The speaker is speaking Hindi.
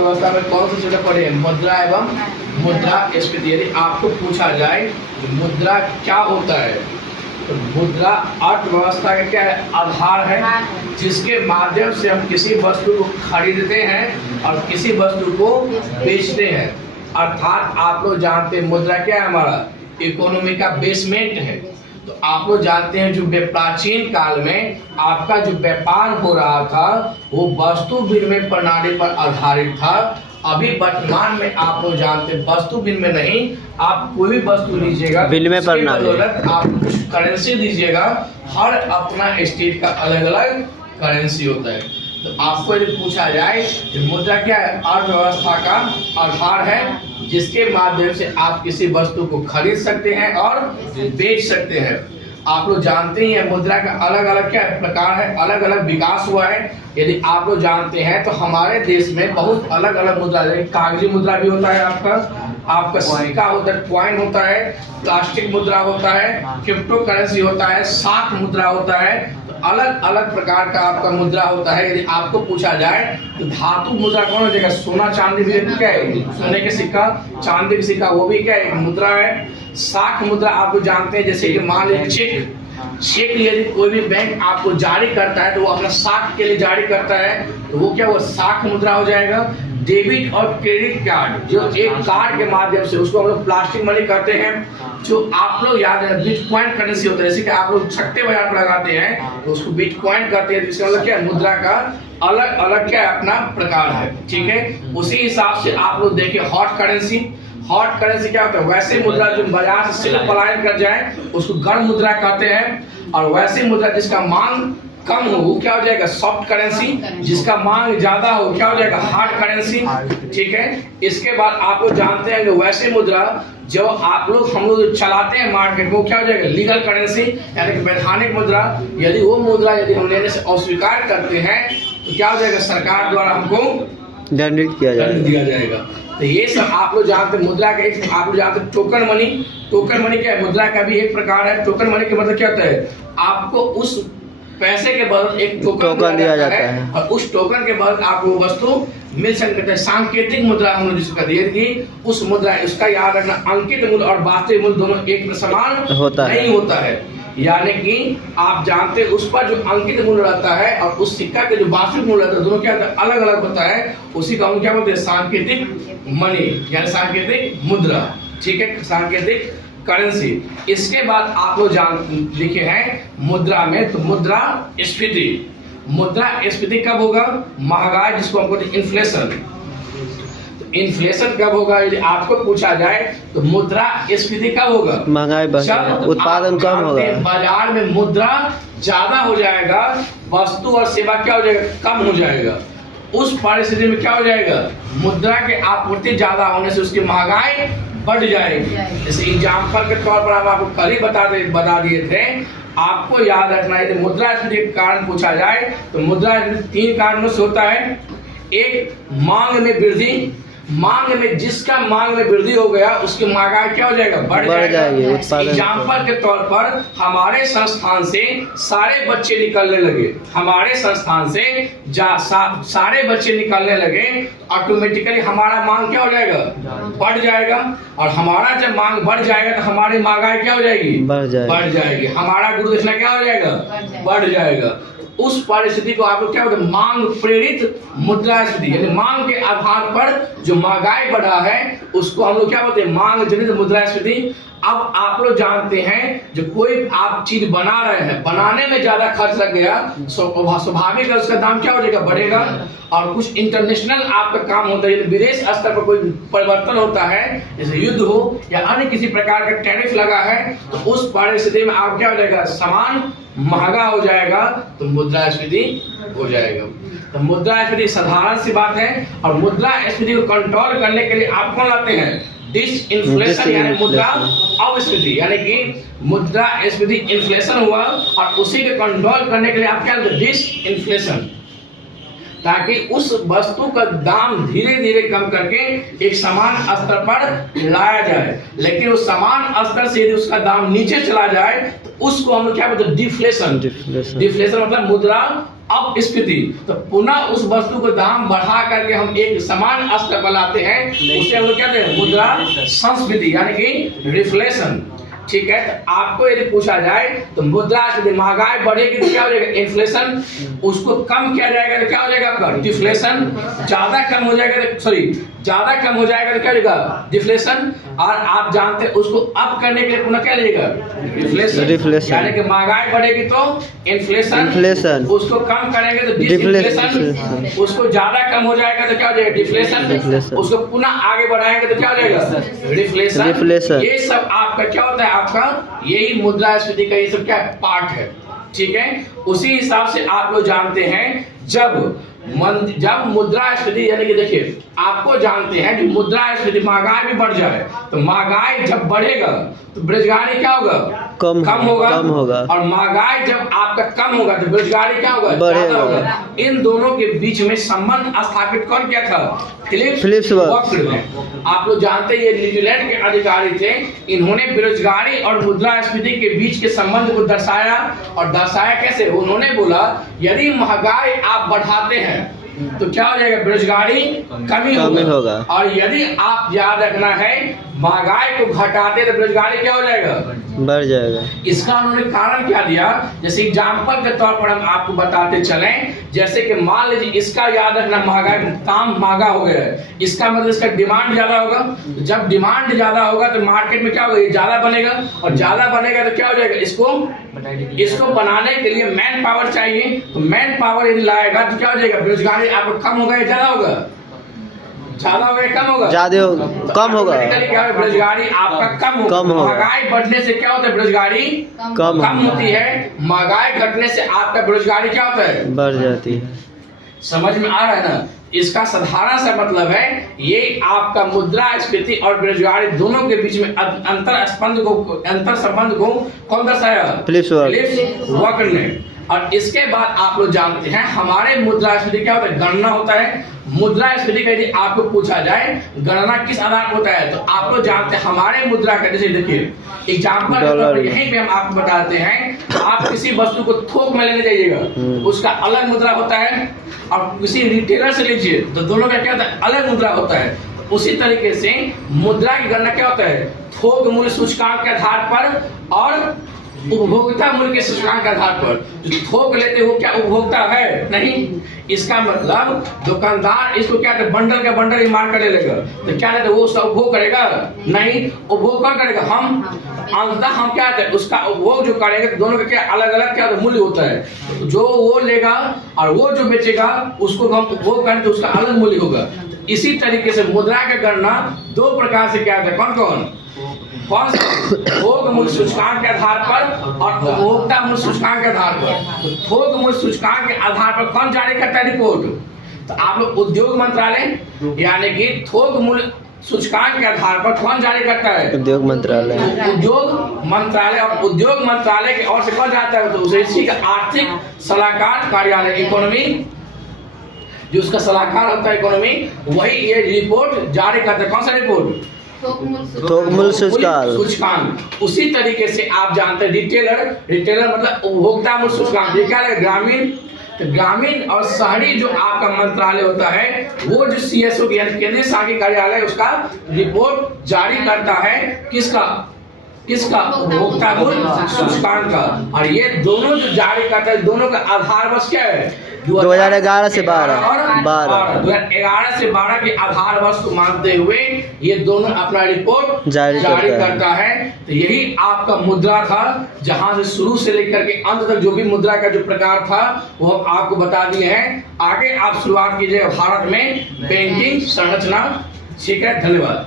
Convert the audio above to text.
व्यवस्था में कौन सी जगह पड़े हैं? मुद्रा एवं मुद्रास्फीति। यदि आपको पूछा जाए मुद्रा क्या होता है, तो मुद्रा अर्थव्यवस्था का क्या है? आधार है, जिसके माध्यम से हम किसी वस्तु को खरीदते हैं और किसी वस्तु को बेचते हैं। अर्थात आप लोग जानते हैं मुद्रा क्या है? हमारा इकोनॉमी का बेसमेंट है। तो आप लोग जानते हैं जो प्राचीन काल में आपका जो व्यापार हो रहा था वो वस्तु विनिमय प्रणाली पर आधारित था। अभी वर्तमान में आप लोग जानते हैं वस्तु विनिमय नहीं, आप कोई भी वस्तु लीजिएगा विनिमय प्रणाली, आप कुछ करेंसी दीजिएगा, हर अपना स्टेट का अलग अलग करेंसी होता है। तो आपको यदि पूछा जाए कि मुद्रा क्या है? अर्थव्यवस्था का आधार है, जिसके माध्यम से आप किसी वस्तु को खरीद सकते हैं और बेच सकते हैं। आप लोग जानते ही हैं मुद्रा का अलग अलग क्या प्रकार है, अलग अलग विकास हुआ है। यदि आप लोग जानते हैं तो हमारे देश में बहुत अलग अलग मुद्रा, कागजी मुद्रा भी होता है, आपका सिक्का होता है, कॉइन होता है, प्लास्टिक मुद्रा होता है, क्रिप्टो करेंसी होता है, शाख मुद्रा होता है। तो अलग अलग प्रकार का आपका मुद्रा होता है। यदि आपको पूछा जाए तो धातु मुद्रा कौन हो जाएगा? सोना चांदी भी क्या है? सोने के सिक्का, चांदी के सिक्का, वो भी क्या है? एक मुद्रा है। शाख मुद्रा आप लोग जानते हैं, जैसे कि मान लीजिए चेक यदि कोई भी बैंक आपको जारी करता है तो वो अपना शाख के लिए जारी करता है, तो वो क्या, वो शाख मुद्रा हो जाएगा। डेबिट और क्रेडिट कार्ड, जो एक कार्ड के माध्यम से, उसको हम लोग प्लास्टिक मनी करते हैं। जो आप लोग याद है बिटकॉइन करेंसी होता है, जैसे कि आप लोग छट्टे बाजार पर लगाते हैं तो उसको बिटकॉइन करते हैं, जिसका मतलब क्या, मुद्रा का अलग अलग क्या अपना प्रकार है। ठीक है, उसी हिसाब से आप लोग देखिए हॉट करेंसी क्या होता है? वैसे मुद्रा जो बाजार से सिर्फ पलायन कर जाए उसको गर्म मुद्रा कहते हैं। और वैसी मुद्रा जिसका मांग कम हो वो क्या हो जाएगा? Soft currency. जिसका मांग ज्यादा हो क्या हो जाएगा? Hard currency. ठीक है, इसके बाद आप लोग जानते हैं कि वैसे मुद्रा जो हम लोग चलाते हैं मार्केट में वो क्या हो जाएगा? लीगल करेंसी, यानी कि वैधानिक मुद्रा। यदि वो मुद्रा यदि हम लेने से अस्वीकार करते हैं तो क्या हो जाएगा? सरकार द्वारा हमको दंडित किया जाएगा। तो ये सब आप लोग जानते हैं। मुद्रा का एक आप लोग जानते हैं टोकन मनी क्या है? मुद्रा का भी एक प्रकार है। टोकन मनी का मतलब क्या होता है? आपको उस पैसे के बदले एक टोकन दिया जाता है और उस टोकन के बदले आपको वस्तु मिल सकती है। सांकेतिक मुद्रा हम लोग जिसका दिए थी उस मुद्रा, इसका याद रखना, अंकित मूल्य और वास्तविक मूल्य दोनों एक समान नहीं होता है। यानी कि आप जानते हैं उस पर जो अंकित मूल्य रहता है और उस सिक्का के जो वास्तविक मूल्य रहता है दोनों क्या अलग अलग होता है। उसी का हम क्या बोलते हैं? सांकेतिक मनी, यानी सांकेतिक मुद्रा। ठीक है, सांकेतिक करेंसी। इसके बाद आप लोग लिखे हैं मुद्रा में, तो मुद्रास्फीति कब होगा? महंगाई, जिसको हम बोलते हैं इन्फ्लेशन। इन्फ्लेशन कब होगा यदि आपको पूछा जाए तो मुद्रास्फीति कब होगा? महंगाई उत्पादन कम होगा, बाजार में मुद्रा ज्यादा हो जाएगा, वस्तु और सेवा क्या हो जाएगा? कम हो जाएगा। उस परिस्थिति में क्या हो जाएगा? मुद्रा के आपूर्ति ज्यादा होने से उसकी महंगाई बढ़ जाएगी। जैसे एग्जाम्पल के तौर पर आपको कल ही बता दिए थे। आपको याद रखना है मुद्रास्फीति के कारण पूछा जाए तो मुद्रास्फीति 3 कारणों से होता है। एक, मांग में वृद्धि, मांग में जिसका मांग में वृद्धि हो गया उसकी महंगाई क्या हो जाएगा? बढ़ जाएगी। एग्जाम्पल के तौर पर हमारे संस्थान से सारे बच्चे निकलने लगे, हमारे संस्थान से सारे बच्चे निकलने लगे, ऑटोमेटिकली हमारा मांग क्या हो जाएगा? बढ़ जाएगा। और हमारा जब मांग बढ़ जाएगा तो हमारी महंगाई क्या हो जाएगी? बढ़ जाएगी। हमारा गुरु दक्षिणा क्या हो जाएगा? बढ़ जाएगा। उस परिस्थिति को आप लोग क्या बोलते हैं? मांग प्रेरित मुद्रास्फीति, यानी मांग के आधार पर जो महंगाई बढ़ा है उसको हम लोग क्या बोलते हैं? मांग जनित मुद्रास्फीति। अब आप लोग जानते हैं जो कोई आप चीज बना रहे हैं, बनाने में ज्यादा खर्च लग गया, स्वाभाविक है उसका दाम क्या हो जाएगा? बढ़ेगा। और कुछ इंटरनेशनल आपका काम होता है, विदेश स्तर पर कोई परिवर्तन होता है, जैसे युद्ध हो या अन्य किसी प्रकार का टैरिफ लगा है, तो उस परिस्थिति में आप क्या हो जाएगा? सामान महंगा हो जाएगा तो मुद्रास्फीति हो जाएगा। तो मुद्रास्फीति साधारण सी बात है। और मुद्रास्फीति को कंट्रोल करने के लिए आप कौन लाते हैं? डिसइन्फ्लेशन, यानी मुद्रा अपस्फीति, यानी कि मुद्रास्फीति इन्फ्लेशन हुआ और उसी के कंट्रोल करने के लिए आप क्या करते हैं? डिसइन्फ्लेशन, ताकि उस वस्तु का दाम धीरे धीरे कम करके एक समान स्तर पर लाया जाए। लेकिन उस समान स्तर से यदि उसका दाम नीचे चला जाए तो उसको हम क्या बोलते हैं? डिफ्लेशन। डिफ्लेशन मतलब मुद्रा अपस्फीति, तो पुनः उस वस्तु को दाम बढ़ा करके हम एक समान स्तर पर लाते हैं, उसे हम लोग कहते हैं मुद्रा संस्फीति यानी कि रिफ्लेशन। ठीक है, तो आपको यदि पूछा जाए तो मुद्रास्फीति, महंगाई बढ़ेगी तो क्या हो जाएगा इन्फ्लेशन, उसको कम किया जाएगा तो क्या हो जाएगा आपका डिफ्लेशन, ज्यादा कम हो जाएगा तो ज्यादा कम हो जाएगा तो क्या हो जाएगा डिफ्लेशन, और आप जानते हैं उसको अप करने के लिए पुनः क्या लीजिएगा रिफ्लेशन, यानी कि महंगाई बढ़ेगी तो इन्फ्लेशन, उसको कम करेंगे तो डिफ्लेशन, उसको ज्यादा कम हो जाएगा तो क्या हो जाएगा डिफ्लेशन, उसको पुनः आगे बढ़ाएंगे तो क्या हो जाएगा रिफ्लेशन। ये सब आपका क्या होता है, आपका यही मुद्रास्फीति का ये सब क्या पार्ट है। ठीक है, उसी हिसाब से आप लोग जानते हैं जब मुद्रास्फीति यानी कि देखिए आपको जानते हैं कि मुद्रास्फीति महंगाई भी बढ़ जाए तो महंगाई जब बढ़ेगा तो बेरोजगारी क्या होगा कम होगा और महंगाई जब आपका कम होगा तो बेरोजगारी क्या होगा ज्यादा होगा। इन दोनों के बीच में संबंध स्थापित कौन किया था, फिलिप्स वक्र ने। आप लोग जानते हैं ये न्यूजीलैंड के अधिकारी थे, इन्होंने बेरोजगारी और मुद्रास्फीति के बीच के संबंध को दर्शाया और दर्शाया कैसे, उन्होंने बोला यदि महंगाई आप बढ़ाते हैं तो क्या हो जाएगा बेरोजगारी कमी होगा और यदि आप याद रखना है महंगाई को घटाते तो बेरोजगारी क्या हो जाएगा बढ़ जाएगा। इसका उन्होंने कारण क्या दिया, जैसे एग्जाम्पल के तौर पर हम आपको बताते चलें, जैसे कि मान लीजिए इसका याद रखना महंगाई काम महंगा हो गया है, इसका मतलब इसका डिमांड ज्यादा होगा, जब डिमांड ज्यादा होगा तो मार्केट में क्या होगा ये ज्यादा बनेगा और ज्यादा बनेगा तो क्या हो जाएगा इसको बनाने के लिए मैन पावर चाहिए, तो मैन पावर यदि लाएगा तो क्या हो जाएगा बेरोजगारी आपको कम होगा या ज्यादा होगा, ज्यादा होगा या कम होगा, ज्यादा कम होगा, बेरोजगारी आपका कम होगा। महंगाई बढ़ने से क्या होता है बेरोजगारी कम होती है, महंगाई घटने से आपका बेरोजगारी क्या होता है बढ़ जाती है। समझ में आ रहा है ना, इसका साधारण सा मतलब है ये आपका मुद्रास्फीति और बेरोजगारी दोनों के बीच में अंतर संबंध को कौन दर्शाया, फिलिप्स वक्र ने। और इसके बाद आप लोग जानते हैं हमारे मुद्रास्फीति क्या होता है, गणना होता है। मुद्रास्फीति का यदि आपको पूछा जाए गणना किस आधार पर होता है, तो आप लोग जानते हैं हमारे मुद्रा का, जैसे देखिए एग्जाम्पल यहीं पे हम आपको बताते हैं, आप किसी वस्तु को थोक में लेने जाइएगा उसका अलग मुद्रा होता है और किसी रिटेलर से लीजिए तो दोनों का क्या होता है अलग मुद्रा होता है। उसी तरीके से मुद्रा की गणना क्या होता है, थोक मूल्य सूचकांक के आधार पर और उपभोक्ता मूल्य के सूचकांक के आधार पर। जो थोक लेते वो क्या उपभोक्ता है नहीं, इसका मतलब दुकानदार इसको क्या कहते बंडल का बंडल ही मार कर ले लेगा तो क्या कहते वो उसका उपभोग करेगा नहीं, उपभोग कौन करेगा हम, अंततः हम क्या कहते हैं उसका उपभोग जो करेंगे तो दोनों का क्या अलग अलग क्या मूल्य होता है, जो वो लेगा और वो जो बेचेगा उसको हम उपभोग करें तो उसका अलग मूल्य होगा। इसी तरीके से मुद्रा की गणना दो प्रकार से क्या है, कौन थोक मूल्य सूचकांक के आधार पर और उपभोक्ता मूल्य सूचकांक के आधार पर। तो थोक मूल्य सूचकांक के आधार पर कौन जारी करता है रिपोर्ट, तो आप लोग उद्योग मंत्रालय, यानी कि थोक मूल्य सूचकांक के आधार पर कौन जारी करता है उद्योग मंत्रालय और उद्योग मंत्रालय की ओर से कौन जाता है तो उसे इसी का आर्थिक सलाहकार कार्यालय इकोनॉमी, जो उसका सलाहकार होता है इकोनॉमी, वही ये रिपोर्ट जारी करता है। कौन सा रिपोर्ट, थोक मूल्य सूचकांक। उसी तरीके से आप जानते हैं रिटेलर मतलब उपभोक्ता मूल्य सूचकांक, ये क्या है ग्रामीण, तो ग्रामीण और शहरी जो आपका मंत्रालय होता है वो जो CSO यानी केंद्रीय शासकीय कार्यालय उसका रिपोर्ट जारी करता है किसका उपभोक्ता मूल्य सूचकांक का। और ये दोनों जो जारी करता है दोनों का आधार वर्ष क्या है 2011 से 12 के आधार वर्ष को मानते हुए ये दोनों अपना रिपोर्ट जारी करता है। तो यही आपका मुद्रा था, जहां से शुरू से लेकर के अंत तक जो भी मुद्रा का जो प्रकार था वो हम आपको बता दिए हैं। आगे आप शुरुआत कीजिए भारत में बैंकिंग संरचना। ठीक है, धन्यवाद।